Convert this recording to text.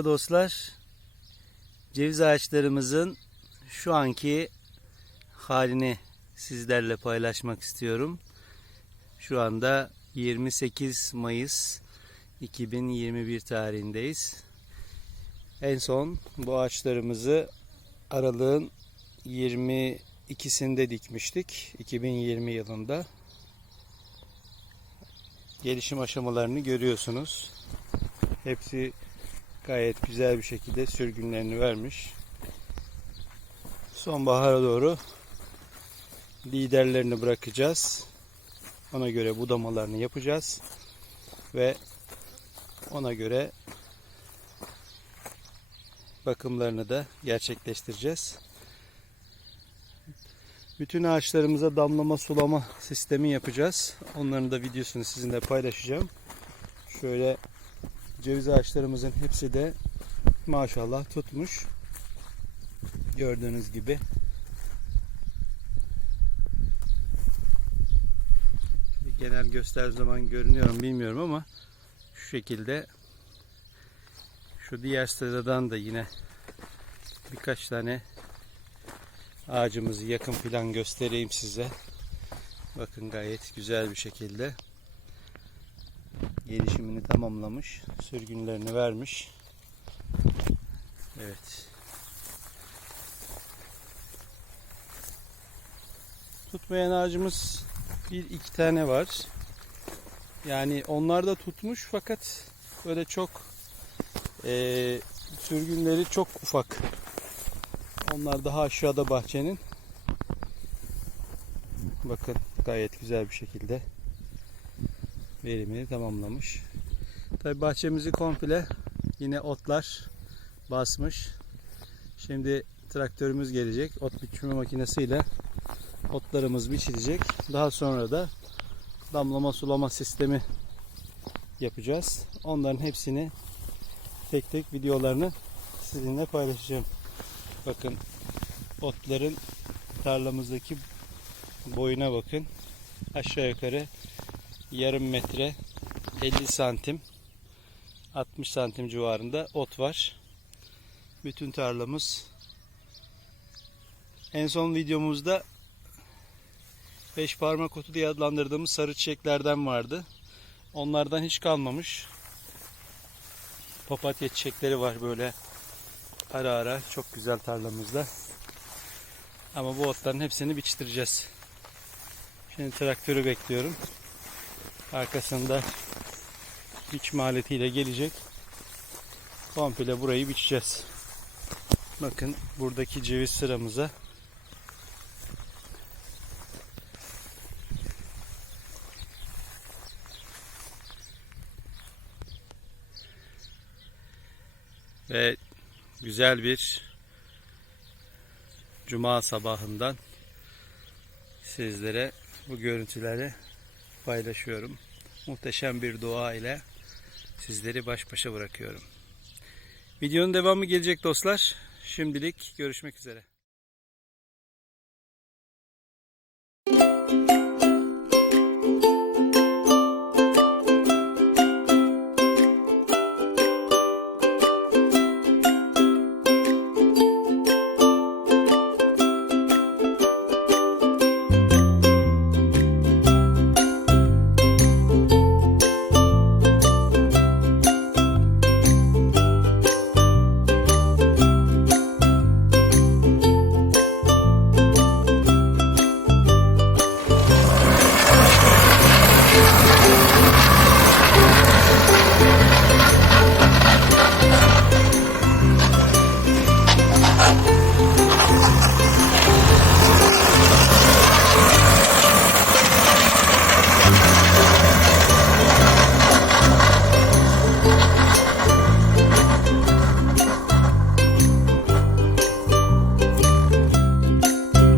Merhaba dostlar. Ceviz ağaçlarımızın şu anki halini sizlerle paylaşmak istiyorum. Şu anda 28 Mayıs 2021 tarihindeyiz. En son bu ağaçlarımızı aralığın 22'sinde dikmiştik 2020 yılında. Gelişim aşamalarını görüyorsunuz. Hepsi gayet güzel bir şekilde sürgünlerini vermiş. Sonbahara doğru liderlerini bırakacağız. Ona göre budamalarını yapacağız. Ve ona göre bakımlarını da gerçekleştireceğiz. Bütün ağaçlarımıza damlama sulama sistemi yapacağız. Onların da videosunu sizinle paylaşacağım. Şöyle ceviz ağaçlarımızın hepsi de maşallah tutmuş. Gördüğünüz gibi. Genel göster zaman görünüyorum bilmiyorum ama şu şekilde şu diğer sıradan da yine birkaç tane ağacımızı yakın plan göstereyim size. Bakın gayet güzel bir şekilde gelişimini tamamlamış. Sürgünlerini vermiş. Evet. Tutmayan ağacımız bir iki tane var. Yani onlar da tutmuş fakat böyle çok eee sürgünleri çok ufak. Onlar daha aşağıda bahçenin. Bakın gayet güzel bir şekilde verimini tamamlamış. Tabi bahçemizi komple yine otlar basmış. Şimdi traktörümüz gelecek. Ot biçme makinesiyle otlarımız biçilecek. Daha sonra da damlama sulama sistemi yapacağız. Onların hepsini tek tek videolarını sizinle paylaşacağım. Bakın otların tarlamızdaki boyuna bakın. Aşağı yukarı yarım metre 50 santim 60 santim civarında ot var. Bütün tarlamız en son videomuzda beş parmak otu diye adlandırdığımız sarı çiçeklerden vardı. Onlardan hiç kalmamış. Papatya çiçekleri var böyle ara ara çok güzel tarlamızda. Ama bu otların hepsini biçtireceğiz. Şimdi traktörü bekliyorum. Arkasında biçme aletiyle gelecek. Komple burayı biçeceğiz. Bakın buradaki ceviz sıramıza ve güzel bir cuma sabahından sizlere bu görüntüleri paylaşıyorum. Muhteşem bir dua ile sizleri baş başa bırakıyorum. Videonun devamı gelecek dostlar. Şimdilik görüşmek üzere.